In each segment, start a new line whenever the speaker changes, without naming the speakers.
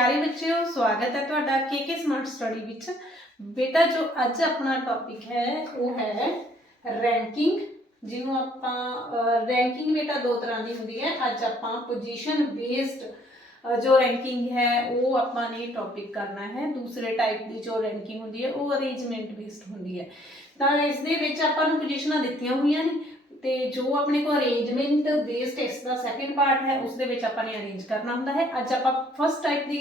ਪਿਆਰੇ ਬੱਚਿਓ, ਸਵਾਗਤ ਹੈ ਤੁਹਾਡਾ ਕੇਕੇ ਸਮਾਰਟ ਸਟੱਡੀ ਵਿੱਚ। ਬੇਟਾ, ਜੋ ਅੱਜ ਆਪਣਾ ਟੌਪਿਕ ਹੈ, ਉਹ ਹੈ ਰੈਂਕਿੰਗ ਜਿਹਨੂੰ ਆਪਾਂ ਰੈਂਕਿੰਗ ਬੇਟਾ ਦੋ ਤਰ੍ਹਾਂ ਦੀ ਹੁੰਦੀ ਹੈ। ਅੱਜ ਆਪਾਂ ਪੋਜੀਸ਼ਨ ਬੇਸਡ ਜੋ ਰੈਂਕਿੰਗ ਹੈ, ਉਹ ਆਪਾਂ ਨੇ ਟੌਪਿਕ ਕਰਨਾ ਹੈ। ਦੂਸਰੇ ਟਾਈਪ ਦੀ ਜੋ ਰੈਂਕਿੰਗ ਹੁੰਦੀ ਹੈ, ਉਹ ਅਰੇਂਜਮੈਂਟ ਬੇਸਡ ਹੁੰਦੀ ਹੈ। ਤਾਂ ਇਸ ਦੇ ਵਿੱਚ ਆਪਾਂ ਨੂੰ ਪੋਜੀਸ਼ਨਾਂ ਦਿੱਤੀਆਂ ਹੋਈਆਂ ਨੇ। ਤੇ ਜੋ ਆਪਣੇ ਕੋਲ ਅਰੇਂਜਮੈਂਟ ਬੇਸਡ ਇਸ ਦਾ ਸੈਕੰਡ ਪਾਰਟ ਹੈ ਉਸ ਦੇ ਵਿੱਚ ਆਪਾਂ ਨੇ ਅਰੇਂਜ ਕਰਨਾ ਹੁੰਦਾ ਹੈ। ਅੱਜ ਆਪਾਂ ਫਸਟ ਟਾਈਪ ਦੀ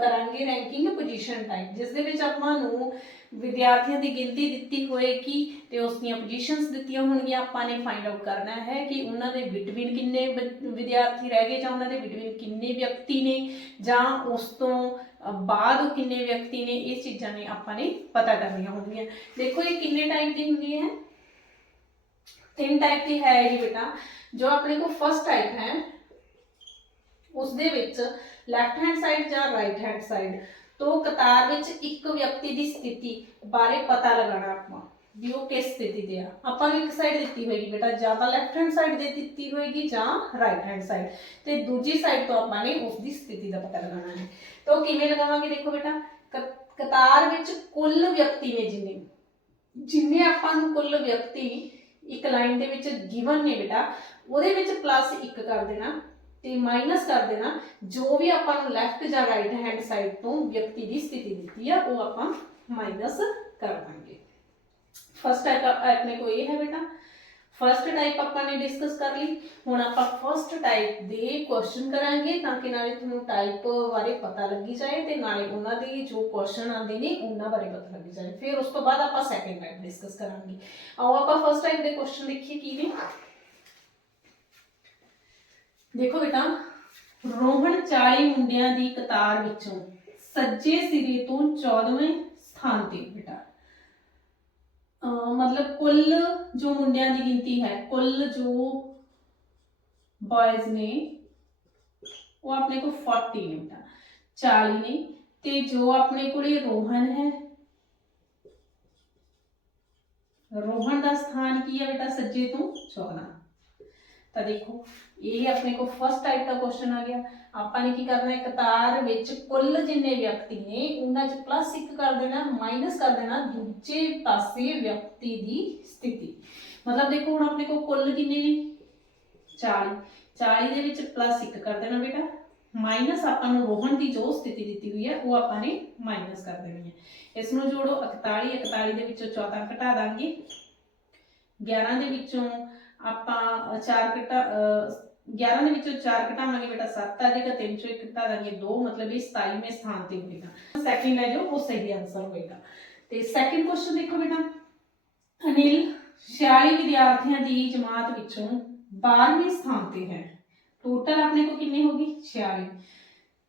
ਕਰਾਂਗੇ ਰੈਂਕਿੰਗ ਪੋਜੀਸ਼ਨ ਟਾਈਪ ਜਿਸ ਦੇ ਵਿੱਚ ਆਪਾਂ ਨੂੰ ਵਿਦਿਆਰਥੀਆਂ ਦੀ ਗਿਣਤੀ ਦਿੱਤੀ ਹੋਏਗੀ ਤੇ ਉਸ ਦੀਆਂ ਪੋਜੀਸ਼ਨਸ ਦਿੱਤੀਆਂ ਹੋਣਗੀਆਂ। ਆਪਾਂ ਨੇ ਫਾਈਂਡ ਆਊਟ ਕਰਨਾ ਹੈ ਕਿ ਉਹਨਾਂ ਦੇ ਬਿਟਵੀਨ ਕਿੰਨੇ ਵਿਦਿਆਰਥੀ ਰਹਿ ਗਏ ਜਾਂ ਉਹਨਾਂ ਦੇ ਬਿਟਵੀਨ ਕਿੰਨੇ ਵਿਅਕਤੀ ਨੇ ਜਾਂ ਉਸ ਤੋਂ ਅਹ, ਬਾਅਦ ਕਿੰਨੇ ਵਿਅਕਤੀ ਨੇ ਇਹ ਚੀਜ਼ਾਂ ਨੇ ਆਪਾਂ ਨੇ ਪਤਾ ਕਰਨੀਆਂ ਹੁੰਦੀਆਂ ਦੇਖੋ ਇਹ ਕਿੰਨੇ ਟਾਈਮ ਦੀ ਹੁੰਦੀ ਹੈ ਤਿੰਨ ਟਾਈਪ ਦੀ ਹੈ ਜੀ ਬੇਟਾ। ਜੋ ਆਪਣੇ ਕੋਲ ਫਸਟ ਟਾਈਪ ਹੈ ਉਸ ਦੇ ਵਿੱਚ ਲੈਫਟ ਹੈਂਡ ਸਾਈਡ ਜਾਂ ਰਾਈਟ ਹੈਂਡ ਸਾਈਡ ਤੋਂ ਕਤਾਰ ਵਿੱਚ ਇੱਕ ਵਿਅਕਤੀ ਦੀ ਸਥਿਤੀ ਬਾਰੇ ਪਤਾ ਲਗਾਉਣਾ ਆਪਾਂ, ਵੀ ਉਹ ਕਿਸ ਸਥਿਤੀ ਦੇ ਆ। ਆਪਾਂ ਨੂੰ ਇੱਕ ਸਾਈਡ ਦਿੱਤੀ ਹੋਏਗੀ ਬੇਟਾ, ਜਾਂ ਤਾਂ ਲੈਫਟ ਹੈਂਡ ਸਾਈਡ ਦੇ ਦਿੱਤੀ ਹੋਏਗੀ ਜਾਂ ਰਾਈਟ ਹੈਂਡ ਸਾਈਡ ਤੇ ਦੂਜੀ ਸਾਈਡ ਤੋਂ ਆਪਾਂ ਨੇ ਉਸ ਦੀ ਸਥਿਤੀ ਦਾ ਪਤਾ ਲਗਾਉਣਾ ਹੈ। ਤਾਂ ਉਹ ਕਿਵੇਂ ਲਗਾਵਾਂਗੇ ਦੇਖੋ ਬੇਟਾ, ਕ- ਕਤਾਰ ਵਿੱਚ ਕੁੱਲ ਵਿਅਕਤੀ ਨੇ ਜਿੰਨੇ। ਜਿੰਨੇ ਆਪਾਂ ਨੂੰ ਕੁੱਲ ਵਿਅਕਤੀ ਇੱਕ ਲਾਈਨ ਦੇ ਵਿੱਚ ਗਿਵਨ ਨੇ ਬੇਟਾ, ਉਹਦੇ ਵਿੱਚ ਪਲੱਸ 1 ਕਰ ਦੇਣਾ ਤੇ ਮਾਈਨਸ ਕਰ ਦੇਣਾ, ਜੋ ਵੀ ਆਪਾਂ ਨੂੰ ਲੈਫਟ ਜਾਂ ਰਾਈਟ ਹੈਂਡ ਸਾਈਡ ਤੋਂ ਵਿਅਕਤੀ ਦੀ ਸਥਿਤੀ ਦਿੱਤੀ ਆ, ਉਹ ਆਪਾਂ ਮਾਈਨਸ ਕਰ ਦਾਂਗੇ। ਫਸਟ ਟਾਈਪ ਆਪਣੇ ਕੋਲ ਇਹ ਹੈ ਬੇਟਾ ਫਸਟ ਟਾਈਪ ਆਪਾਂ ਨੇ ਡਿਸਕਸ ਕਰ ਲਈ ਹੁਣ ਆਪਾਂ ਫਸਟ ਟਾਈਪ ਦੇ ਕੁਐਸਚਨ ਕਰਾਂਗੇ ਤਾਂ ਕਿ ਨਾਲੇ ਤੁਹਾਨੂੰ ਟਾਈਪ ਬਾਰੇ ਪਤਾ ਲੱਗੀ ਜਾਏ ਤੇ ਨਾਲੇ ਉਹਨਾਂ ਦੇ ਜੋ ਕੁਐਸਚਨ ਆਉਂਦੇ ਨੇ ਉਹਨਾਂ ਬਾਰੇ ਪਤਾ ਲੱਗੀ ਜਾਏ ਫਿਰ ਉਸ ਤੋਂ ਬਾਅਦ ਆਪਾਂ ਸੈਕੰਡ ਟਾਈਪ ਡਿਸਕਸ ਕਰਾਂਗੇ ਆਓ ਆਪਾਂ ਫਸਟ ਟਾਈਪ ਦੇ ਕੁਐਸਚਨ ਦੇਖੀਏ ਕੀ ਨੇ ਦੇਖੋ ਬੇਟਾ ਰੋਹਣ 40 ਮੁੰਡਿਆਂ ਦੀ ਕਤਾਰ ਵਿੱਚੋਂ ਸੱਜੇ ਸਿਰੇ ਤੋਂ 14ਵੇਂ ਸਥਾਨ ਤੇ ਬੇਟਾ ਅਹ ਮਤਲਬ ਕੁੱਲ ਜੋ ਮੁੰਡਿਆਂ ਦੀ ਗਿਣਤੀ ਹੈ ਕੁੱਲ ਜੋ ਬॉयਜ਼ ਨੇ ਉਹ ਆਪਣੇ ਕੋਲ 40 ਨੇ ਬੇਟਾ 40 ਨੇ ਤੇ ਜੋ ਆਪਣੇ ਕੋਲੇ ਰੋਹਨ ਹੈ ਰੋਹਨ ਦਾ ਸਥਾਨ ਕੀ ਹੈ ਬੇਟਾ ਸੱਜੇ ਤੋਂ 14 ਤਾਂ ਦੇਖੋ, ਇਹ ਆਪਣੇ ਕੋਲ ਫਸਟ ਟਾਈਪ ਦਾ ਕੁਐਸਚਨ ਆ ਗਿਆ। ਆਪਾਂ ਨੇ ਕੀ ਕਰਨਾ ਹੈ ਕਤਾਰ ਵਿੱਚ ਕੁੱਲ ਜਿੰਨੇ ਵਿਅਕਤੀ ਨੇ, ਉਹਨਾਂ 'ਚ ਪਲੱਸ 1 ਕਰ ਦੇਣਾ ਮਾਈਨਸ ਕਰ ਦੇਣਾ, ਦੂਜੇ ਪਾਸੇ ਵਿਅਕਤੀ ਦੀ ਸਥਿਤੀ। ਮਤਲਬ ਦੇਖੋ, ਹੁਣ ਆਪਣੇ ਕੋਲ ਕੁੱਲ ਕਿੰਨੇ ਨੇ? 40 40 ਦੇ ਵਿੱਚ ਪਲੱਸ 1 ਕਰ ਦੇਣਾ ਬੇਟਾ। ਮਾਈਨਸ ਆਪਾਂ ਨੂੰ ਰੋਹਣ ਦੀ ਜੋ ਸਥਿਤੀ ਦਿੱਤੀ ਹੋਈ ਹੈ, ਉਹ ਆਪਾਂ ਨੇ ਮਾਈਨਸ ਕਰ ਦੇਣੀ ਹੈ। ਇਸ ਨੂੰ ਜੋੜੋ 41 41 ਦੇ ਵਿੱਚੋਂ 14 ਘਟਾ ਦਾਂਗੇ। 11 ਦੇ ਵਿੱਚੋਂ ਆਪਾਂ 4 ਘਟਾ ਅਹ, 11 ਦੇ ਵਿੱਚੋਂ 4 ਘਟਾਵਾਂਗੇ ਬੇਟਾ 7 ਆ ਜਾਏਗਾ 3 ਚੋਂ 1 ਘਟਾ ਦਾਂਗੇ 2 ਮਤਲਬ ਇਹ 27ਵੇਂ ਸਥਾਨ ਤੇ ਹੋਏਗਾ ਸੈਕਿੰਡ ਹੈ ਜੋ ਉਹ ਸਹੀ ਆਨਸਰ ਹੋਏਗਾ ਤੇ ਸੈਕਿੰਡ ਕੁਐਸਚਨ ਦੇਖੋ ਬੇਟਾ ਅਨਿਲ 46 ਵਿਦਿਆਰਥੀਆਂ ਦੀ ਜਮਾਤ ਵਿੱਚੋਂ 12ਵੇਂ ਸਥਾਨ ਤੇ ਹੈ ਟੋਟਲ ਆਪਣੇ ਕੋ ਕਿੰਨੇ ਹੋ ਗਈ 46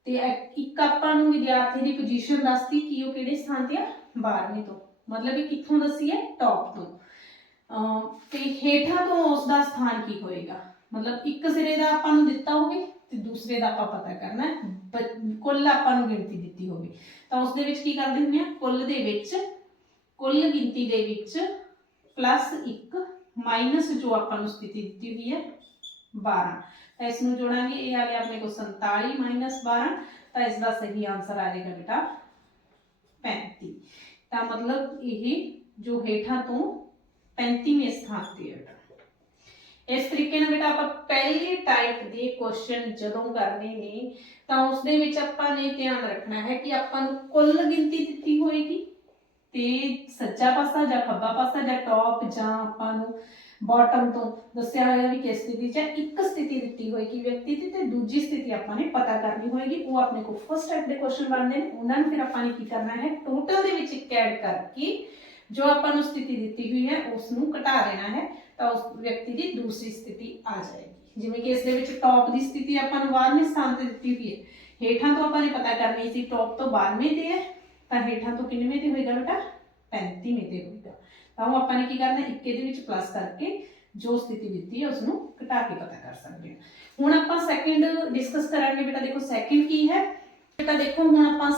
ਤੇ ਇੱਕ- ਇੱਕ ਆਪਾਂ ਨੂੰ ਵਿਦਿਆਰਥੀ ਦੀ ਪੋਜੀਸ਼ਨ ਦੱਸਤੀ ਕਿ ਉਹ ਕਿਹੜੇ ਸਥਾਨ ਤੇ ਆ 12ਵੇਂ ਤੋਂ ਮਤਲਬ ਇਹ ਕਿੱਥੋਂ ਦੱਸੀ ਹੈ ਟੌਪ ਤੋਂ ਅਮ ਤੇ ਹੇਠਾਂ ਤੋਂ ਉਸ ਦਾ ਸਥਾਨ ਕੀ ਹੋਏਗਾ? ਮਤਲਬ ਇੱਕ ਸਿਰੇ ਦਾ ਆਪਾਂ ਨੂੰ ਦਿੱਤਾ ਹੋਵੇ ਤੇ ਦੂਸਰੇ ਦਾ ਆਪਾਂ ਪਤਾ ਕਰਨਾ ਹੈ। ਕੁੱਲ ਆਪਾਂ ਨੂੰ ਗਿਣਤੀ ਦਿੱਤੀ ਹੋਵੇ। ਤਾਂ ਉਸ ਦੇ ਵਿੱਚ ਕੀ ਕਰਦੇ ਹੁੰਦੇ ਆ? ਕੁੱਲ ਦੇ ਵਿੱਚ, ਕੁੱਲ ਗਿਣਤੀ ਦੇ ਵਿੱਚ ਪਲੱਸ 1 ਮਾਈਨਸ ਜੋ ਆਪਾਂ ਨੂੰ ਸਥਿਤੀ ਦਿੱਤੀ ਹੋਈ ਹੈ 12 ਤਾਂ ਇਸ ਨੂੰ ਜੋੜਾਂਗੇ, ਇਹ ਆ ਗਿਆ ਆਪਣੇ ਕੋਲ 47 ਮਾਈਨਸ 12 ਤਾਂ ਇਸ ਦਾ ਸਹੀ ਆਨਸਰ ਆ ਜਾਏਗਾ ਬੇਟਾ 35 ਤਾਂ ਮਤਲਬ ਇਹ ਜੋ ਹੇਠਾਂ ਤੋਂ 35ਵੇਂ ਸਥਾਨ ਤੇ ਹੈ। ਇਸ ਤਰੀਕੇ ਨਾਲ ਬੇਟਾ ਆਪਾਂ ਪਹਿਲੀ ਟਾਈਪ ਦੇ ਕੁਐਸਚਨ ਜਦੋਂ ਕਰਨੇ ਨੇ, ਤਾਂ ਉਸ ਦੇ ਵਿੱਚ ਆਪਾਂ ਨੇ ਧਿਆਨ ਰੱਖਣਾ ਹੈ ਕਿ ਆਪਾਂ ਨੂੰ ਕੁੱਲ ਗਿਣਤੀ ਦਿੱਤੀ ਹੋਏਗੀ। ਤੇ ਸੱਜਾ ਪਾਸਾ ਜਾਂ ਖੱਬਾ ਪਾਸਾ ਜਾਂ ਟੌਪ ਜਾਂ ਆਪਾਂ ਨੂੰ ਬਾਟਮ ਤੋਂ ਦੱਸਿਆ ਹੋਇਆ ਵੀ ਕਿਸ ਸਥਿਤੀ 'ਚ ਇੱਕ ਸਥਿਤੀ ਦਿੱਤੀ ਹੋਏਗੀ ਵਿਅਕਤੀ ਦੀ ਤੇ ਦੂਜੀ ਸਥਿਤੀ ਆਪਾਂ ਨੇ ਪਤਾ ਕਰਨੀ ਹੋਏਗੀ। ਉਹ ਆਪਣੇ ਕੋਲ ਫਸਟ ਟਾਈਪ ਦੇ ਕੁਐਸਚਨ ਬਣਦੇ ਨੇ, ਉਹਨਾਂ ਨੂੰ ਫਿਰ ਆਪਾਂ ਨੇ ਕੀ ਕਰਨਾ ਹੈ ਟੋਟਲ ਦੇ ਵਿੱਚ ਇੱਕ ਐਡ ਕਰਕੇ ਜੋ ਆਪਾਂ ਨੂੰ ਸਥਿਤੀ ਦਿੱਤੀ ਹੋਈ ਹੈ ਉਸ ਨੂੰ ਘਟਾ ਦੇਣਾ ਹੈ, ਤਾਂ ਉਸ ਵਿਅਕਤੀ ਦੀ ਦੂਸਰੀ ਸਥਿਤੀ ਆ ਜਾਏਗੀ। ਜਿਵੇਂ ਕਿ ਇਸ ਦੇ ਵਿੱਚ ਟੌਪ ਦੀ ਸਥਿਤੀ ਆਪਾਂ ਨੂੰ 12ਵੇਂ ਸਥਾਨ ਤੇ ਦਿੱਤੀ ਹੋਈ ਹੈ। ਹੇਠਾਂ ਤੋਂ ਆਪਾਂ ਨੇ ਪਤਾ ਕਰਨੀ ਸੀ, ਟੌਪ ਤੋਂ 12ਵੇਂ ਤੇ ਹੈ, ਤਾਂ ਹੇਠਾਂ ਤੋਂ ਕਿੰਨਵੇਂ ਤੇ ਹੋਏਗਾ ਬੇਟਾ? 35ਵੇਂ ਤੇ ਹੋਏਗਾ। ਤਾਂ ਉਹ ਆਪਾਂ ਨੇ ਕੀ ਕਰਨਾ, ਇੱਕ ਦੇ ਵਿੱਚ ਪਲੱਸ ਕਰਕੇ ਜੋ ਸਥਿਤੀ ਦਿੱਤੀ ਹੈ ਉਸ ਨੂੰ ਘਟਾ ਕੇ ਪਤਾ ਕਰ ਸਕਦੇ ਹਾਂ। ਹੁਣ ਆਪਾਂ ਸੈਕਿੰਡ ਡਿਸਕਸ ਕਰਾਂਗੇ ਬੇਟਾ, ਦੇਖੋ ਸੈਕਿੰਡ ਕੀ ਹੈ? ਬੇਟਾ, ਦੇਖੋ ਹੁਣ ਆਪਾਂ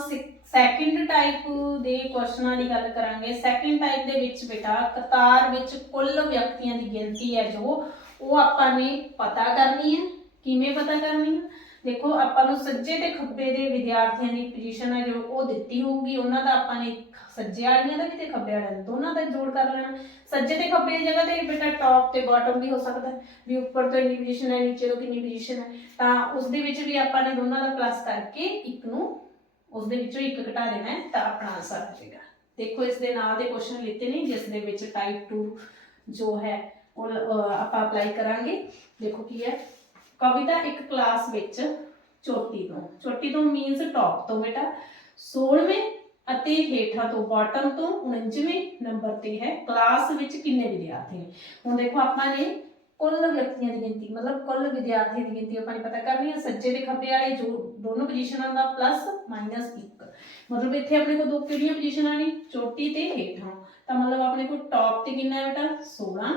ਸੈਕਿੰਡ ਟਾਈਪ ਦੇ ਕੁਐਸਚਨਾਂ ਦੀ ਗੱਲ ਕਰਾਂਗੇ। ਸੈਕਿੰਡ ਟਾਈਪ ਦੇ ਵਿੱਚ ਬੇਟਾ ਕਤਾਰ ਵਿੱਚ ਕੁੱਲ ਵਿਅਕਤੀਆਂ ਦੀ ਗਿਣਤੀ ਹੈ ਜੋ ਉਹ ਆਪਾਂ ਨੇ ਪਤਾ ਕਰਨੀ ਹੈ। ਕਿਵੇਂ ਪਤਾ ਕਰਨੀ ਹੈ? ਦੇਖੋ, ਆਪਾਂ ਨੂੰ ਸੱਜੇ ਤੇ ਖੱਬੇ ਦੇ ਵਿਦਿਆਰਥੀਆਂ ਦੀ ਪੋਜੀਸ਼ਨ ਹੈ ਜੋ ਉਹ ਦਿੱਤੀ ਹੋਊਗੀ। ਉਹਨਾਂ ਦਾ ਆਪਾਂ ਨੇ ਸੱਜੇ ਵਾਲੀਆਂ ਦਾ ਵੀ ਤੇ ਖੱਬੇ ਵਾਲਿਆਂ ਦਾ, ਦੋਨਾਂ ਦਾ ਜੋੜ ਕਰ ਲੈਣਾ। ਸੱਜੇ ਤੇ ਖੱਬੇ ਦੀ ਜਗ੍ਹਾ ਤੇ ਬੇਟਾ ਟੌਪ ਤੇ ਬਾਟਮ ਵੀ ਹੋ ਸਕਦਾ ਵੀ ਉੱਪਰ ਤੋਂ ਇੰਨੀ ਪੋਜੀਸ਼ਨ ਹੈ, ਨੀਚੇ ਤੋਂ ਕਿੰਨੀ ਪੋਜੀਸ਼ਨ ਹੈ। ਤਾਂ ਉਸ ਦੇ ਵਿੱਚ ਵੀ ਆਪਾਂ ਨੇ ਦੋਨਾਂ ਦਾ ਪਲੱਸ ਕਰਕੇ ਇੱਕ ਨੂੰ ਉਸ ਦੇ ਵਿੱਚੋਂ ਇੱਕ ਘਟਾ ਦੇਣਾ ਹੈ ਤਾਂ ਆਪਣਾ ਆਨਸਰ ਆ ਜਾਏਗਾ ਦੇਖੋ, ਇਸ ਦੇ ਨਾਲ ਦੇ ਕੁਐਸਚਨ ਲਿੱਤੇ ਨੇ, ਜਿਸ ਦੇ ਵਿੱਚ ਟਾਈਪ 2 ਜੋ ਹੈ, ਉਹ ਆਪਾਂ ਅਪਲਾਈ ਕਰਾਂਗੇ। ਦੇਖੋ ਕੀ ਹੈ, ਕਵਿਤਾ ਇੱਕ ਕਲਾਸ ਵਿੱਚ ਚੋਟੀ ਤੋਂ। ਚੋਟੀ ਤੋਂ ਮੀਨਸ ਟੌਪ ਤੋਂ ਬੇਟਾ। 16ਵੇਂ ਅਤੇ ਹੇਠਾਂ ਤੋਂ ਬਾਟਮ ਤੋਂ 49ਵੇਂ ਨੰਬਰ ਤੇ ਹੈ। ਕਲਾਸ ਵਿੱਚ ਕਿੰਨੇ ਵਿਦਿਆਰਥੀ ਨੇ? ਹੁਣ ਦੇਖੋ, ਆਪਾਂ ਨੇ ਕੁੱਲ ਵਿਅਕਤੀਆਂ ਦੀ ਗਿਣਤੀ, ਮਤਲਬ ਕੁੱਲ ਵਿਦਿਆਰਥੀਆਂ ਦੀ ਗਿਣਤੀ ਆਪਾਂ ਨੇ ਪਤਾ ਕਰਨੀ ਹੈ। ਸੱਜੇ ਤੇ ਖੱਬੇ ਵਾਲੇ ਜੋ ਦੋਨੋਂ ਪੋਜੀਸ਼ਨਾਂ ਦਾ ਪਲੱਸ ਮਾਈਨਸ 1 ਮਤਲਬ ਇੱਥੇ ਆਪਣੇ ਕੋਲ ਦੋ ਕਿਹੜੀਆਂ ਪੋਜੀਸ਼ਨਾਂ ਨੇ ਚੋਟੀ ਤੇ ਹੇਠਾਂ। ਤਾਂ ਮਤਲਬ ਆਪਣੇ ਕੋਲ ਟੌਪ ਤੇ ਕਿੰਨਾ ਹੈ ਬੇਟਾ? 16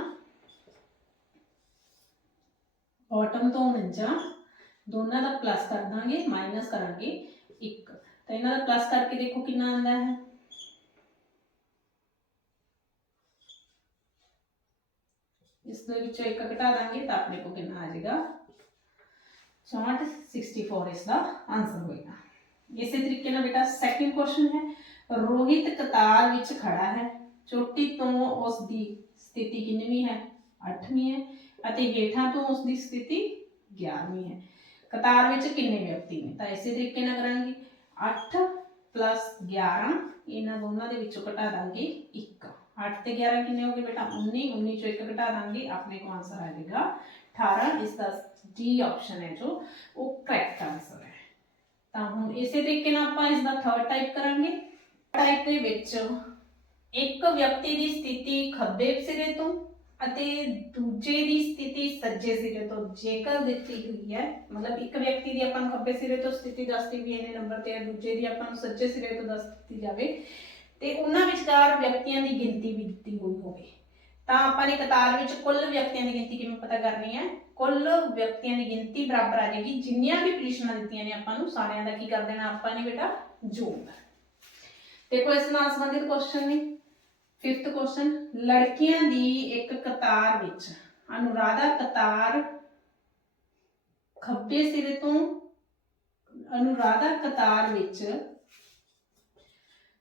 ਬਾਟਮ ਤੋਂ 49 ਦੋਨਾਂ ਦਾ ਪਲੱਸ ਕਰ ਦਾਂਗੇ ਮਾਈਨਸ ਕਰਾਂਗੇ 1 ਤਾਂ ਇਹਨਾਂ ਦਾ ਪਲੱਸ ਕਰਕੇ ਦੇਖੋ ਕਿੰਨਾ ਆਉਂਦਾ ਹੈ। ਇਸ ਦੇ ਵਿੱਚੋਂ ਇੱਕ ਘਟਾ ਦਾਂਗੇ ਤਾਂ ਆਪਣੇ ਕੋਲ ਕਿੰਨਾ ਆ ਜਾਏਗਾ? 64 64 ਇਸ ਦਾ ਆਨਸਰ ਇਸੇ ਤਰੀਕੇ ਨਾਲ ਬੇਟਾ ਸੈਕਿੰਡ ਕੁਐਸਚਨ ਹੈ ਰੋਹਿਤ ਕਤਾਰ ਵਿੱਚ ਖੜਾ ਹੈ ਚੋਟੀ ਤੋਂ ਉਸ ਦੀ ਸਥਿਤੀ ਕਿੰਨਵੀਂ ਹੈ 8ਵੀਂ ਹੈ ਅਤੇ ਹੇਠਾਂ ਤੋਂ ਉਸ ਦੀ ਸਥਿਤੀ 11ਵੀਂ ਹੈ ਕਤਾਰ ਵਿੱਚ ਕਿੰਨੇ ਵਿਅਕਤੀ ਨੇ ਤਾਂ ਇਸੇ ਤਰੀਕੇ ਨਾਲ ਕਰਾਂਗੇ 8 11 ਇਹਨਾਂ ਦੋਨਾਂ ਦੇ ਵਿੱਚੋਂ ਘਟਾ ਦਾਂਗੇ 1 8 ਤੇ 11 ਕਿੰਨੇ ਹੋ ਗਏ ਬੇਟਾ 19 19 ਚੋਂ 1 ਘਟਾ ਦਾਂਗੇ ਆਪਣੇ ਕੋਲ ਆਨਸਰ ਆ ਜਾਏਗਾ 18 ਇਸ ਦਾ ਡੀ ਆਪਸ਼ਨ ਹੈ ਜੋ, ਉਹ ਕਰੈਕਟ ਆਨਸਰ ਹੈ। ਤਾਂ ਹੁਣ ਇਸੇ ਤਰੀਕੇ ਨਾਲ ਆਪਾਂ ਇਸ ਦਾ ਥਰਡ ਟਾਈਪ ਕਰਾਂਗੇ। ਟਾਈਪ ਦੇ ਵਿੱਚ ਇੱਕ ਵਿਅਕਤੀ ਦੀ ਸਥਿਤੀ ਖੱਬੇ ਸਿਰੇ ਤੋਂ ਅਤੇ ਦੂਜੇ ਦੀ ਸਥਿਤੀ ਸੱਜੇ ਸਿਰੇ ਤੋਂ। ਜੇਕਰ ਦਿੱਤੀ ਹੋਈ ਹੈ, ਮਤਲਬ ਇੱਕ ਵਿਅਕਤੀ ਦੀ ਆਪਾਂ ਨੂੰ ਖੱਬੇ ਸਿਰੇ ਤੋਂ ਸਥਿਤੀ ਦੱਸਦੀ ਵੀ ਇਹਨੇ ਨੰਬਰ ਤੇ ਹੈ, ਦੂਜੇ ਦੀ ਆਪਾਂ ਨੂੰ ਸੱਜੇ ਸਿਰੇ ਤੋਂ ਦੱਸ ਦਿੱਤੀ ਜਾਵੇ। ਤੇ ਉਹਨਾਂ ਵਿਚਕਾਰ ਵਿਅਕਤੀਆਂ ਦੀ ਗਿਣਤੀ ਵੀ ਦਿੱਤੀ ਹੋਈ ਹੋਵੇ। ਤਾਂ ਆਪਾਂ ਨੇ ਕਤਾਰ ਵਿੱਚ ਕੁੱਲ ਵਿਅਕਤੀਆਂ ਦੀ ਗਿਣਤੀ ਕਿਵੇਂ ਪਤਾ ਕਰਨੀ ਹੈ? ਕੁੱਲ ਵਿਅਕਤੀਆਂ ਦੀ ਗਿਣਤੀ ਬਰਾਬਰ ਆ ਜਾਏਗੀ। ਜਿੰਨੀਆਂ ਵੀ ਪੋਜੀਸ਼ਨਾਂ ਦਿੱਤੀਆਂ ਨੇ ਆਪਾਂ ਨੂੰ, ਸਾਰਿਆਂ ਦਾ ਕੀ ਕਰ ਦੇਣਾ ਆਪਾਂ ਨੇ ਬੇਟਾ? ਜੋੜਨਾ ਦੇਖੋ ਇਸ ਨਾਲ ਸੰਬੰਧਿਤ ਕੁਐਸਚਨ ਨੇ। ਫਿਫਥ ਕੁਐਸਚਨ ਲੜਕੀਆਂ ਦੀ ਇੱਕ ਕਤਾਰ ਵਿੱਚ, ਅਨੁਰਾਧਾ ਕਤਾਰ ਖੱਬੇ ਸਿਰੇ ਤੋਂ, ਅਨੁਰਾਧਾ ਕਤਾਰ ਵਿੱਚ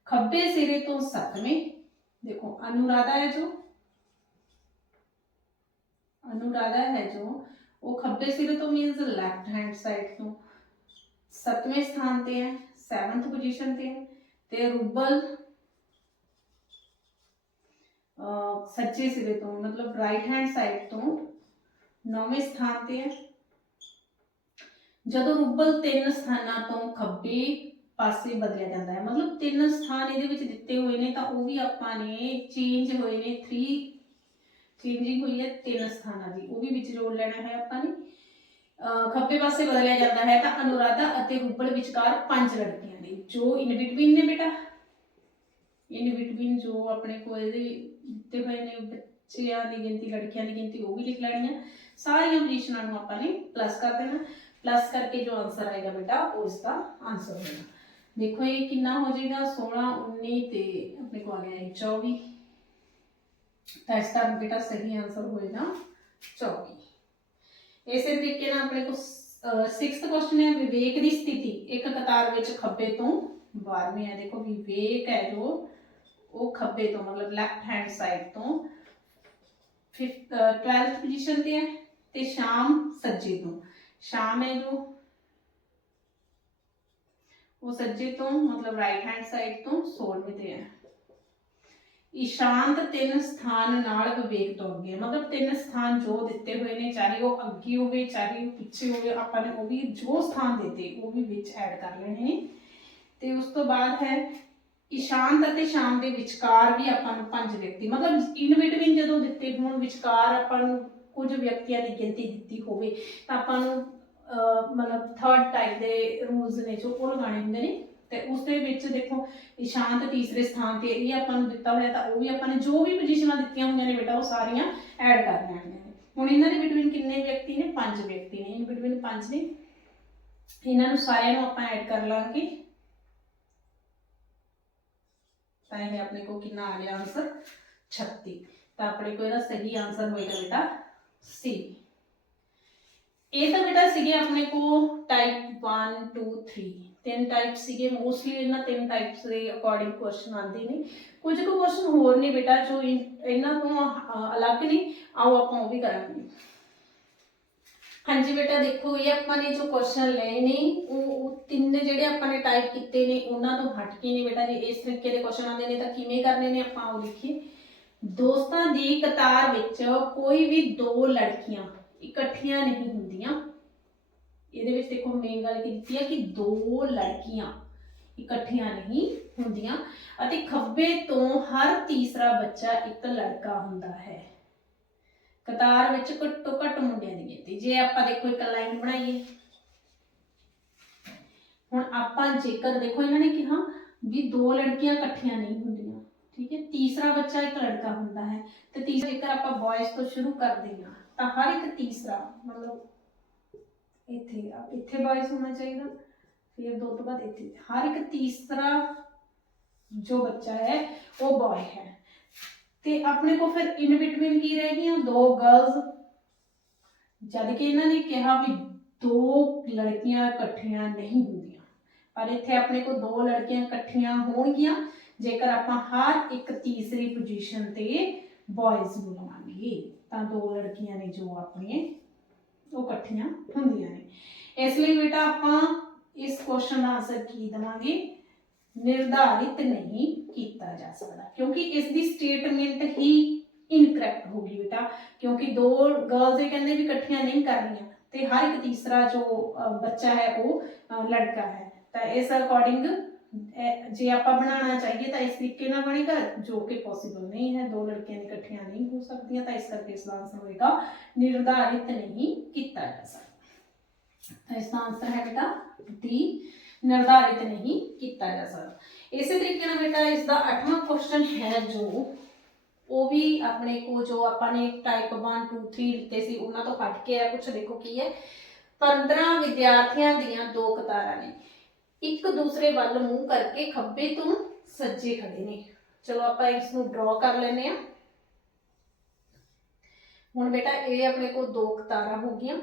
ਖੱਬੇ ਸਿਰੇ ਤੋਂ ਸੱਤਵੇਂ। ਦੇਖੋ, ਅਨੁਰਾਧਾ ਹੈ ਜੋ ਅਨੁਰਾਧਾ ਹੈ ਜੋ, ਉਹ ਖੱਬੇ ਸਿਰੇ ਤੋਂ ਮੀਨਸ ਲੈਫਟ ਹੈਂਡ ਸਾਈਡ ਤੋਂ ਸੱਤਵੇਂ ਸਥਾਨ ਤੇ ਹੈ 7th ਪੋਜੀਸ਼ਨ ਤੇ ਹੈ ਤੇ ਰੂਬਲ ਸੱਜੇ ਸਿਰੇ ਤੋਂ, ਮਤਲਬ ਰਾਈਟ ਹੈਂਡ ਸਾਈਡ ਤੋਂ ਨੌਵੇਂ ਸਥਾਨ ਤੇ ਹੈ। ਜਦੋਂ ਰੂਬਲ ਤਿੰਨ ਸਥਾਨਾਂ ਤੋਂ ਖੱਬੇ ਪਾਸੇ ਬਦਲਿਆ ਜਾਂਦਾ ਹੈ, ਮਤਲਬ ਤਿੰਨ ਸਥਾਨ ਇਹਦੇ ਵਿੱਚ ਦਿੱਤੇ ਹੋਏ ਨੇ, ਤਾਂ ਉਹ ਵੀ ਆਪਾਂ ਨੇ ਚੇਂਜ ਹੋਏ ਨੇ 3 ਚੇਂਜਿੰਗ ਹੋਈ ਹੈ ਤਿੰਨ ਸਥਾਨਾਂ ਦੀ। ਉਹ ਵੀ ਵਿੱਚ ਜੋੜ ਲੈਣਾ ਹੈ ਆਪਾਂ ਨੇ। ਖੱਬੇ ਪਾਸੇ ਬਦਲਿਆ ਜਾਂਦਾ ਹੈ ਤਾਂ ਅਨੁਰਾਧਾ ਅਤੇ ਰੂਬਲ ਵਿਚਕਾਰ ਪੰਜ ਲੜਕੀਆਂ ਨੇ। ਜੋ ਇਨ ਬਿਟਵੀਨ ਨੇ ਬੇਟਾ। ਇਨ ਬਿਟਵੀਨ ਜੋ ਆਪਣੇ ਕੋਲ ਇਹਦੇ ਦਿੱਤੇ ਹੋਏ ਨੇ ਬੱਚਿਆਂ ਦੀ ਗਿਣਤੀ, ਲੜਕੀਆਂ ਦੀ ਗਿਣਤੀ, ਉਹ ਵੀ ਲਿਖ ਲੈਣੀ ਹੈ ਸਾਰੀਆਂ ਪੋਜੀਸ਼ਨਾਂ ਨੂੰ ਆਪਾਂ ਨੇ ਪਲੱਸ ਕਰ ਦੇਣਾ। ਪਲੱਸ ਕਰਕੇ ਜੋ ਆਨਸਰ ਆਏਗਾ ਬੇਟਾ, ਉਹ ਦਾ ਆਨਸਰ ਹੋਏਗਾ। ਦੇਖੋ ਇਹ ਕਿੰਨਾ ਹੋ ਜਾਏਗਾ? 16 19 ਤੇ ਆਪਣੇ ਕੋਲ ਆ ਗਿਆ ਹੈ 24 ਤਾਂ ਇਸ ਦਾ ਬੇਟਾ ਸਹੀ ਆਨਸਰ ਹੋਏਗਾ। 24 ਇਸੇ ਤਰੀਕੇ ਨਾਲ ਆਪਣੇ ਕੋਲ 6th ਕੁਐਸਚਨ ਹੈ, ਵਿਵੇਕ ਦੀ ਸਥਿਤੀ। ਇੱਕ ਕਤਾਰ ਵਿੱਚ ਖੱਬੇ ਤੋਂ 12ਵੇਂ ਹੈ ਦੇਖੋ, ਵਿਵੇਕ ਹੈ ਜੋ, ਉਹ ਖੱਬੇ ਤੋਂ, ਮਤਲਬ ਲੈਫਟ ਹੈਂਡ ਸਾਈਡ ਤੋਂ 5th 12th ਪੋਜੀਸ਼ਨ ਤੇ ਹੈ ਤੇ ਸ਼ਾਮ ਸੱਜੇ ਤੋਂ। ਸ਼ਾਮ ਹੈ ਜੋ, ਉਹ ਸੱਜੇ ਤੋਂ, ਮਤਲਬ ਰਾਈਟ ਹੈਂਡ ਸਾਈਡ ਤੋਂ 16ਵੇਂ ਤੇ ਹੈ। ਇਸ਼ਾਂਤ ਤਿੰਨ ਸਥਾਨ ਨਾਲ ਵਿਵੇਕ ਤੋਂ ਅੱਗੇ ਮਤਲਬ ਤਿੰਨ ਸਥਾਨ ਜੋ ਦਿੱਤੇ ਹੋਏ ਨੇ, ਚਾਹੇ ਉਹ ਅੱਗੇ ਹੋਵੇ, ਚਾਹੇ ਉਹ ਪਿੱਛੇ ਹੋਵੇ, ਆਪਾਂ ਨੇ ਉਹ ਵੀ ਜੋ ਸਥਾਨ ਦਿੱਤੇ, ਉਹ ਵੀ ਵਿੱਚ ਐਡ ਕਰ ਲੈਣੇ ਨੇ। ਤੇ ਉਸ ਤੋਂ ਬਾਅਦ ਹੈ ਇਸ਼ਾਂਤ ਅਤੇ ਸ਼ਾਮ ਦੇ ਵਿਚਕਾਰ ਵੀ ਆਪਾਂ ਨੂੰ ਪੰਜ ਵਿਅਕਤੀ, ਮਤਲਬ ਇਨ ਬਿਟਵੀਨ ਜਦੋਂ ਦਿੱਤੇ ਹੋਣ, ਵਿਚਕਾਰ ਆਪਾਂ ਨੂੰ ਕੁਝ ਵਿਅਕਤੀਆਂ ਦੀ ਗਿਣਤੀ ਦਿੱਤੀ ਹੋਵੇ, ਤਾਂ ਆਪਾਂ ਨੂੰ ਮਤਲਬ ਥਰਡ ਟਾਈਪ ਦੇ ਰੂਲਸ ਨੇ ਜੋ ਉਹ ਲਗਾਉਣੇ ਹੁੰਦੇ ਨੇ। ਤੇ ਉਸ ਦੇ ਵਿੱਚ ਦੇਖੋ ਇਸ਼ਾਂਤ ਤੀਸਰੇ ਸਥਾਨ ਤੇ ਇਹ ਆਪਾਂ ਨੂੰ ਦਿੱਤਾ ਹੋਇਆ ਤਾਂ ਉਹ ਵੀ ਆਪਾਂ ਨੇ ਜੋ ਵੀ ਪੋਜੀਸ਼ਨਾਂ ਦਿੱਤੀਆਂ ਹੋਈਆਂ ਨੇ ਬੇਟਾ, ਉਹ ਸਾਰੀਆਂ ਐਡ ਕਰ ਲੈਣੀਆਂ ਨੇ। ਹੁਣ ਇਹਨਾਂ ਦੇ ਬਿਟਵੀਨ ਕਿੰਨੇ ਵਿਅਕਤੀ ਨੇ? ਪੰਜ ਵਿਅਕਤੀ ਨੇ। ਇਨ ਬਿਟਵੀਨ ਪੰਜ ਨੇ। ਇਹਨਾਂ ਨੂੰ ਸਾਰਿਆਂ ਨੂੰ ਆਪਾਂ ਐਡ ਕਰ ਲਾਂਗੇ। ਤਾਂ ਇਹ ਆਪਣੇ ਕੋ ਕਿੰਨਾ ਆ ਗਿਆ ਆਨਸਰ 36 ਤਾਂ ਆਪਣੇ ਕੋ ਇਹਦਾ ਸਹੀ ਆਨਸਰ ਹੋਏਗਾ ਬੇਟਾ ਸੀ ਇਹ ਤਾਂ ਬੇਟਾ ਸੀਗੇ ਆਪਣੇ ਕੋ ਟਾਈਪ 1 2 3 ਤਿੰਨ ਟਾਈਪ ਸੀਗੇ ਮੋਸਟਲੀ ਇਹਨਾਂ ਤਿੰਨ ਟਾਈਪਸ ਦੇ ਅਕੋਰਡਿੰਗ ਕੁਐਸਚਨ ਆਉਂਦੇ ਨੇ। ਕੁਝ ਕੁ ਕੁਐਸਚਨ ਹੋਰ ਨੇ ਬੇਟਾ, ਜੋ ਇਹਨਾਂ ਤੋਂ ਅਲੱਗ ਨੇ, ਆਓ ਆਪਾਂ ਉਹ ਵੀ ਕਰਾਂਗੇ। ਹਾਂਜੀ ਬੇਟਾ, ਦੇਖੋ, ਇਹ ਆਪਾਂ ਨੇ ਜੋ ਕੁਐਸਚਨ ਲਏ ਨੇ, ਉਹ ਤਿੰਨ ਜਿਹੜੇ ਆਪਾਂ ਨੇ ਟਾਈਪ ਕੀਤੇ ਨੇ, ਉਹਨਾਂ ਤੋਂ ਹਟ ਕੇ ਨੇ ਬੇਟਾ, ਜੀ ਇਸ ਤਰੀਕੇ ਦੇ ਕੁਐਸਚਨ ਆਉਂਦੇ ਨੇ ਤਾਂ ਕਿਵੇਂ ਕਰਨੇ ਨੇ ਆਪਾਂ ਉਹ ਲਿਖੀਏ ਦੋਸਤਾਂ ਦੀ ਕਤਾਰ ਵਿੱਚ ਕੋਈ ਵੀ ਦੋ ਲੜਕੀਆਂ ਇਕੱਠੀਆਂ ਨਹੀਂ ਹੁੰਦੀਆਂ। ਇਹਦੇ ਵਿੱਚ ਦੇਖੋ ਮੇਨ ਗੱਲ ਕੀ ਦਿੱਤੀ ਹੈ ਕਿ ਦੋ ਲੜਕੀਆਂ ਇਕੱਠੀਆਂ ਨਹੀਂ ਹੁੰਦੀਆਂ ਅਤੇ ਖੱਬੇ ਤੋਂ ਹਰ ਤੀਸਰਾ ਬੱਚਾ ਇੱਕ ਲੜਕਾ ਹੁੰਦਾ ਹੈ। ਕਤਾਰ ਵਿੱਚ ਘੱਟੋ ਘੱਟ ਮੁੰਡਿਆਂ ਦੀ ਗਿਣਤੀ। ਜੇ ਆਪਾਂ ਦੇਖੋ ਇੱਕ ਲਾਈਨ ਬਣਾਈਏ। ਹੁਣ ਆਪਾਂ ਜੇਕਰ ਦੇਖੋ ਇਹਨਾਂ ਨੇ ਕਿਹਾ ਵੀ ਦੋ ਲੜਕੀਆਂ ਇਕੱਠੀਆਂ ਨਹੀਂ ਹੁੰਦੀਆਂ, ਠੀਕ ਹੈ, ਤੀਸਰਾ ਬੱਚਾ ਇੱਕ ਲੜਕਾ ਹੁੰਦਾ ਹੈ, ਤੇ ਤੀਸਰਾ ਜੇਕਰ ਆਪਾਂ ਬॉयਜ਼ ਤੋਂ ਸ਼ੁਰੂ ਕਰਦੇ ਹਾਂ, ਤਾਂ ਹਰ ਇੱਕ ਤੀਸਰਾ, ਮਤਲਬ ਇੱਥੇ ਆ ਇੱਥੇ ਬਾਇਸ ਹੋਣਾ ਚਾਹੀਦਾ। ਫਿਰ ਦੋ ਤੋਂ ਬਾਅਦ ਇੱਥੇ। ਹਰ ਇੱਕ ਤੀਸਰਾ ਜੋ ਬੱਚਾ ਹੈ, ਉਹ ਬॉय ਹੈ। ਤੇ ਆਪਣੇ ਕੋ ਫਿਰ ਇਨ ਬਿਟਵੀਨ ਕੀ ਰਹਿ ਗਈਆਂ? ਦੋ ਗਰਲਸ ਜਦ ਕਿ ਇਹਨਾਂ ਨੇ ਕਿਹਾ ਵੀ ਦੋ ਲੜਕੀਆਂ ਇਕੱਠੀਆਂ ਨਹੀਂ ਹੁੰਦੀਆਂ। ਪਰ ਇੱਥੇ ਆਪਣੇ ਕੋ ਦੋ ਲੜਕੀਆਂ ਇਕੱਠੀਆਂ ਹੋਣਗੀਆਂ। ਜੇਕਰ ਆਪਾਂ ਹਰ ਇੱਕ ਤੀਸਰੀ ਪੋਜੀਸ਼ਨ ਤੇ ਬॉयਜ਼ ਨੂੰ ਲਵਾਂਗੇ, ਤਾਂ ਦੋ ਲੜਕੀਆਂ ਨੇ ਜੋ ਆਪਣੇ ਉਹ ਇਕੱਠੀਆਂ ਹੁੰਦੀਆਂ ਨੇ। ਇਸ ਲਈ ਬੇਟਾ ਆਪਾਂ ਇਸ ਕੁਐਸਚਨ ਦਾ ਆਨਸਰ ਕੀ ਦਵਾਂਗੇ? ਨਿਰਧਾਰਿਤ ਨਹੀਂ ਕੀਤਾ ਜਾ ਸਕਦਾ, ਕਿਉਂਕਿ ਇਸ ਦੀ ਸਟੇਟਮੈਂਟ ਹੀ ਇਨਕਰੈਕਟ ਹੋਗੀ ਬੇਟਾ, ਕਿਉਂਕਿ ਦੋ ਗਰਲਸ ਇਹ ਕਹਿੰਦੇ ਵੀ ਇਕੱਠੀਆਂ ਨਹੀਂ ਕਰਨੀਆਂ ਤੇ ਹਰ ਇੱਕ ਤੀਸਰਾ ਜੋ ਬੱਚਾ ਹੈ ਉਹ ਲੜਕਾ ਹੈ। ਤਾਂ ਇਸ ਅਕੋਰਡਿੰਗ ਜੇ ਆਪਾਂ ਬਣਾਉਣਾ ਚਾਹੀਏ ਤਾਂ ਇਸ ਤਰੀਕੇ ਨਾਲ ਬਣੇਗਾ, ਜੋ ਕਿ ਪੋਸੀਬਲ ਨਹੀਂ ਹੈ। ਦੋ ਲੜਕੀਆਂ ਇਕੱਠੀਆਂ ਨਹੀਂ ਹੋ ਸਕਦੀਆਂ ਤਾਂ ਇਸ ਕਰਕੇ ਇਸ ਦਾ ਆਨਸਰ ਹੋਏਗਾ, ਨਿਰਧਾਰਿਤ ਨਹੀਂ ਕੀਤਾ ਜਾ ਸਕਦਾ। ਤਾਂ ਇਸ ਦਾ ਆਨਸਰ ਹੈ ਬੇਟਾ ਡੀ ਨਿਰਧਾਰਿਤ ਨਹੀਂ ਕੀਤਾ ਜਾ ਸਕਦਾ। ਇਸੇ ਤਰੀਕੇ ਨਾਲ ਬੇਟਾ ਇਸ ਦਾ 8ਵਾਂ ਕੁਐਸਚਨ ਹੈ ਜੋ, ਉਹ ਵੀ ਆਪਣੇ ਕੋ ਜੋ ਆਪਾਂ ਨੇ ਟਾਈਪ 1 2 3 ਲਿੱਤੇ ਸੀ, ਉਹਨਾਂ ਤੋਂ ਹਟ ਕੇ ਆ ਕੁਝ ਦੇਖੋ ਕੀ ਹੈ। 15 ਵਿਦਿਆਰਥੀਆਂ ਦੀਆਂ ਦੋ ਕਤਾਰਾਂ ਨੇ। ਇੱਕ ਦੂਸਰੇ ਵੱਲ ਮੂੰਹ ਕਰਕੇ ਖੱਬੇ ਤੋਂ ਸੱਜੇ ਖੜੇ ਨੇ। ਚਲੋ ਆਪਾਂ ਇਸ ਨੂੰ ਡਰਾ ਕਰ ਲੈਨੇ ਆ ਹੁਣ ਬੇਟਾ, ਇਹ ਆਪਣੇ ਕੋਲ ਦੋ ਕਤਾਰਾਂ ਹੋ ਗਈਆਂ।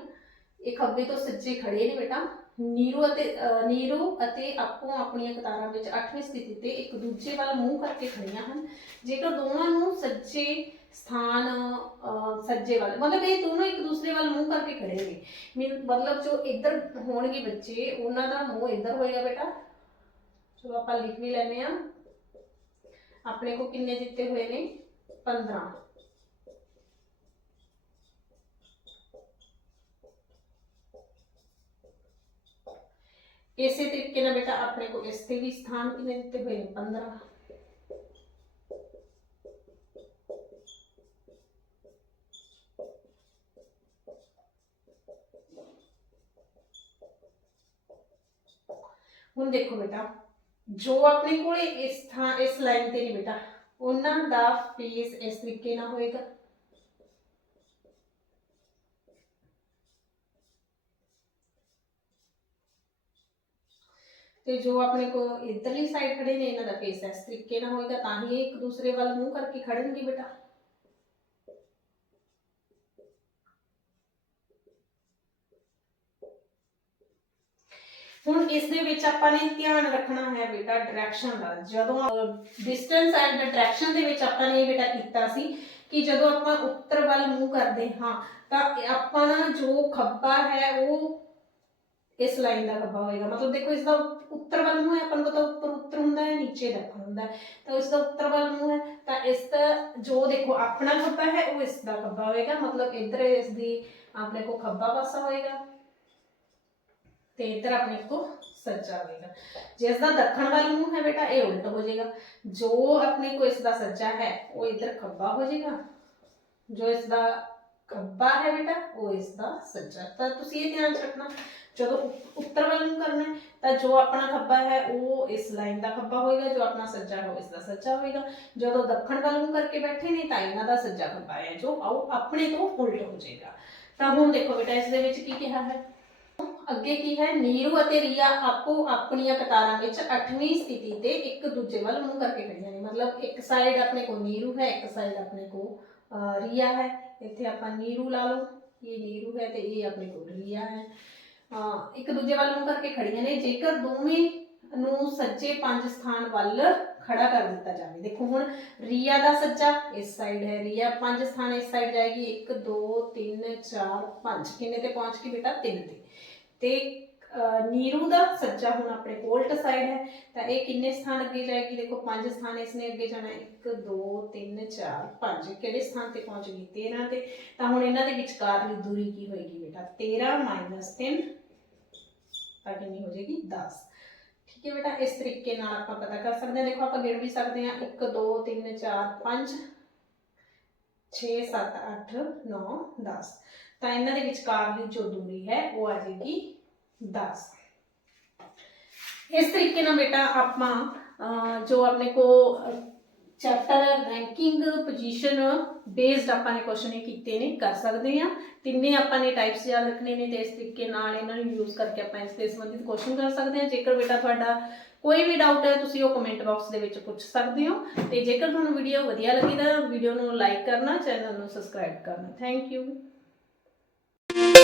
ਇਹ ਖੱਬੇ ਤੋਂ ਸੱਜੇ ਖੜੇ ਨੇ ਬੇਟਾ। ਨੀਰੂ ਅਤੇ ਅਹ ਨੀਰੂ ਅਤੇ ਆਪੋ ਆਪਣੀਆਂ ਕਤਾਰਾਂ ਵਿੱਚ 8ਵੀਂ ਸਥਿਤੀ ਤੇ ਇੱਕ ਦੂਜੇ ਵੱਲ ਮੂੰਹ ਕਰਕੇ ਖੜੀਆਂ ਹਨ। ਜੇਕਰ ਦੋਵਾਂ ਨੂੰ ਸੱਜੇ ਸਥਾਨ ਅਹ, ਸੱਜੇ ਵੱਲ ਮਤਲਬ ਇਹ ਦੋਨੋਂ ਇੱਕ ਦੂਸਰੇ ਵੱਲ ਮੂੰਹ ਕਰਕੇ ਖੜੇ ਨੇ ਮੀਨ ਮਤਲਬ ਜੋ ਇੱਧਰ ਹੋਣਗੇ ਬੱਚੇ ਉਹਨਾਂ ਦਾ ਮੂੰਹ ਇੱਧਰ ਹੋਏਗਾ ਬੇਟਾ ਚਲੋ ਆਪਾਂ ਲਿਖ ਵੀ ਲੈਨੇ ਆ ਆਪਣੇ ਕੋ ਕਿੰਨੇ ਦਿੱਤੇ ਹੋਏ ਨੇ 15 ਇਸੇ ਤਰੀਕੇ ਨਾਲ ਬੇਟਾ ਆਪਣੇ ਕੋ ਇਸ ਤੇ ਵੀ ਸਥਾਨ ਕਿੰਨੇ ਦਿੱਤੇ ਹੋਏ ਨੇ 15 ਹੁਣ ਦੇਖੋ ਬੇਟਾ, ਜੋ ਆਪਣੇ ਕੋਲੇ ਇਸ ਥਾਂ, ਇਸ ਲਾਈਨ ਤੇ ਨੇ ਬੇਟਾ, ਉਹਨਾਂ ਦਾ ਫੇਸ ਇਸ ਤਰੀਕੇ ਨਾਲ ਹੋਏਗਾ। ਤੇ ਜੋ ਆਪਣੇ ਕੋ ਇਧਰਲੀ ਸਾਈਡ ਖੜੇ ਨੇ, ਇਹਨਾਂ ਦਾ ਫੇਸ ਇਸ ਤਰੀਕੇ ਨਾਲ ਹੋਏਗਾ, ਤਾਂ ਹੀ ਇਹ ਇੱਕ ਦੂਸਰੇ ਵੱਲ ਮੂੰਹ ਕਰਕੇ ਖੜਨਗੇ ਬੇਟਾ। ਹੁਣ ਇਸ ਦੇ ਵਿੱਚ ਆਪਾਂ ਨੇ ਧਿਆਨ ਰੱਖਣਾ ਹੈ ਬੇਟਾ ਡਾਇਰੈਕਸ਼ਨ ਦਾ ਜਦੋਂ ਡਿਸਟੈਂਸ ਐਂਡ ਡਾਇਰੈਕਸ਼ਨ ਦੇ ਵਿੱਚ ਆਪਾਂ ਨੇ ਬੇਟਾ ਕੀਤਾ ਸੀ ਕਿ ਜਦੋਂ ਆਪਾਂ ਉੱਤਰ ਵੱਲ ਮੂੰਹ ਕਰਦੇ ਹਾਂ, ਤਾਂ ਇਹ ਜੋ ਖੱਬਾ ਹੈ ਉਹ ਇਸ ਲਾਈਨ ਦਾ ਖੱਬਾ ਹੋਏਗਾ। ਮਤਲਬ ਦੇਖੋ, ਇਸ ਦਾ ਉੱਤਰ ਵੱਲ ਮੂੰਹ ਹੈ, ਆਪਾਂ ਨੂੰ ਪਤਾ ਉੱਪਰ ਉੱਤਰ ਹੁੰਦਾ ਹੈ, ਨੀਚੇ ਦੱਖਣ ਹੁੰਦਾ ਹੈ। ਤਾਂ ਇਸ ਦਾ ਉੱਤਰ ਵੱਲ ਮੂੰਹ ਹੈ, ਤਾਂ ਇਸ ਦਾ ਜੋ ਦੇਖੋ ਆਪਣਾ ਖੱਬਾ ਹੈ, ਉਹ ਇਸ ਦਾ ਖੱਬਾ ਹੋਏਗਾ। ਮਤਲਬ ਇੱਧਰ ਇਸ ਦੀ ਆਪਣੇ ਕੋ ਖੱਬਾ ਪਾਸਾ ਹੋਏਗਾ। ਤੇ ਇੱਧਰ ਆਪਣੇ ਕੋ ਸੱਜਾ ਹੋਏਗਾ। ਜਿਸ ਦਾ ਦੱਖਣ ਵੱਲ ਮੂੰਹ ਹੈ ਬੇਟਾ, ਇਹ ਉਲਟ ਹੋ ਜਾਏਗਾ। ਜੋ ਆਪਣੇ ਕੋ ਇਸ ਦਾ ਸੱਜਾ ਹੈ, ਉਹ ਇੱਧਰ ਖੱਬਾ ਹੋ ਜਾਏਗਾ। ਜੋ ਇਸ ਦਾ ਖੱਬਾ ਹੈ ਬੇਟਾ, ਉਹ ਇਸ ਦਾ ਸੱਜਾ। ਤਾਂ ਤੁਸੀਂ ਇਹ ਧਿਆਨ 'ਚ ਰੱਖਣਾ, ਜਦੋਂ ਉੱਤਰ ਵੱਲ ਨੂੰ ਕਰਨਾ ਹੈ, ਤਾਂ ਜੋ ਆਪਣਾ ਖੱਬਾ ਹੈ, ਉਹ ਇਸ ਲਾਈਨ ਦਾ ਖੱਬਾ ਹੋਏਗਾ, ਜੋ ਆਪਣਾ ਸੱਜਾ ਹੈ, ਉਹ ਇਸ ਦਾ ਸੱਜਾ ਹੋਏਗਾ। ਜਦੋਂ ਦੱਖਣ ਵੱਲ ਨੂੰ ਕਰਕੇ ਬੈਠੇ ਨੇ, ਤਾਂ ਇਹਨਾਂ ਦਾ ਸੱਜਾ ਖੱਬਾ ਹੈ, ਜੋ ਆਓ ਆਪਣੇ ਤੋਂ ਉਲਟ ਹੋ ਜਾਏਗਾ। ਤਾਂ ਹੁਣ ਦੇਖੋ ਬੇਟਾ, ਇਸ ਦੇ ਵਿੱਚ ਕੀ ਕਿਹਾ ਹੈ? ਅੱਗੇ ਕੀ ਹੈ? ਨੀਰੂ ਅਤੇ ਰੀਆ ਆਪੋ ਆਪਣੀਆਂ ਕਤਾਰਾਂ ਵਿੱਚ 8ਵੀਂ ਸਥਿਤੀ ਤੇ ਇੱਕ ਦੂਜੇ ਵੱਲ ਮੂੰਹ ਕਰਕੇ ਖੜੀਆਂ ਨੇ। ਮਤਲਬ ਇੱਕ ਸਾਈਡ ਆਪਣੇ ਕੋਲ ਨੀਰੂ ਹੈ, ਇੱਕ ਸਾਈਡ ਆਪਣੇ ਕੋਲ ਰੀਆ ਹੈ। ਇੱਥੇ ਆਪਾਂ ਨੀਰੂ ਲਾ ਲਓ। ਇਹ ਨੀਰੂ ਹੈ ਤੇ ਇਹ ਆਪਣੇ ਕੋਲ ਰੀਆ ਹੈ। ਇੱਕ ਦੂਜੇ ਵੱਲ ਮੂੰਹ ਕਰਕੇ ਖੜੀਆਂ ਨੇ। ਜੇਕਰ ਦੋਵੇਂ ਨੂੰ ਸੱਜੇ ਪੰਜ ਸਥਾਨ ਵੱਲ ਖੜਾ ਕਰ ਦਿੱਤਾ ਜਾਵੇ। ਦੇਖੋ ਹੁਣ ਰੀਆ ਦਾ ਸੱਜਾ ਇਸ ਸਾਈਡ ਹੈ। ਰੀਆ ਪੰਜ ਸਥਾਨ ਇਸ ਸਾਈਡ ਜਾਏਗੀ। 1 2 3 4 5 ਕਿੰਨੇ ਤੇ ਪਹੁੰਚ ਗਈ ਬੇਟਾ? 3 ਤੇ। ਤੇ ਨੀਰੂ ਦਾ ਸੱਜਾ ਹੁਣ ਆਪਣੇ ਕੋਲਟ ਸਾਈਡ ਹੈ। ਤਾਂ ਇਹ ਕਿੰਨੇ ਸਥਾਨ ਅੱਗੇ ਜਾਏਗੀ? ਦੇਖੋ, ਪੰਜ ਸਥਾਨ ਇਸਨੇ ਅੱਗੇ ਜਾਣਾ 1 2 3 4 5 ਕਿਹੜੇ ਸਥਾਨ ਤੇ ਪਹੁੰਚ ਗਈ? 13 ਤੇ। ਤਾਂ ਹੁਣ ਇਹਨਾਂ ਦੇ ਵਿਚਕਾਰਲੀ ਦੂਰੀ ਕੀ ਹੋਏਗੀ ਬੇਟਾ? 13 3 ਤਾਂ ਕਿੰਨੀ ਹੋ ਜਾਏਗੀ? 10 ਠੀਕ ਹੈ ਬੇਟਾ, ਇਸ ਤਰੀਕੇ ਨਾਲ ਆਪਾਂ ਪਤਾ ਕਰ ਸਕਦੇ ਹਾਂ। ਦੇਖੋ, ਆਪਾਂ ਗਿਣ ਵੀ ਸਕਦੇ ਹਾਂ। 1 2 3 4 5 6 7 8 9 10 ਤਾਂ ਇਹਨਾਂ ਦੇ ਵਿਚਕਾਰਲੀ ਜੋ ਦੂਰੀ ਹੈ, ਉਹ ਆ ਜਾਏਗੀ 10 ਇਸ ਤਰੀਕੇ ਨਾਲ ਬੇਟਾ ਆਪਾਂ ਜੋ ਆਪਣੇ ਕੋ ਚੈਪਟਰ ਰੈਂਕਿੰਗ ਪੋਜੀਸ਼ਨ ਬੇਸਡ ਆਪਾਂ ਨੇ ਕੁਐਸਚਨ ਕੀਤੇ ਨੇ, ਕਰ ਸਕਦੇ ਆ ਤਿੰਨੇ ਆਪਾਂ ਨੇ ਟਾਈਪਸ ਯਾਦ ਰੱਖਣੇ ਨੇ ਤੇ ਇਸ ਤਰੀਕੇ ਨਾਲ ਇਹਨਾਂ ਨੂੰ ਯੂਜ਼ ਕਰਕੇ ਆਪਾਂ ਇਸ ਦੇ ਸੰਬੰਧਿਤ ਕੁਐਸਚਨ ਕਰ ਸਕਦੇ ਆ ਜੇਕਰ ਬੇਟਾ ਤੁਹਾਡਾ ਕੋਈ ਵੀ ਡਾਊਟ ਹੈ, ਤੁਸੀਂ ਉਹ ਕਮੈਂਟ ਬਾਕਸ ਦੇ ਵਿੱਚ ਪੁੱਛ ਸਕਦੇ ਹੋ। ਤੇ ਜੇਕਰ ਤੁਹਾਨੂੰ ਵੀਡੀਓ ਵਧੀਆ ਲੱਗੀ ਤਾਂ ਵੀਡੀਓ ਨੂੰ ਲਾਈਕ ਕਰਨਾ ਚੈਨਲ ਨੂੰ ਸਬਸਕ੍ਰਾਈਬ ਕਰਨਾ। Thank you Thank you.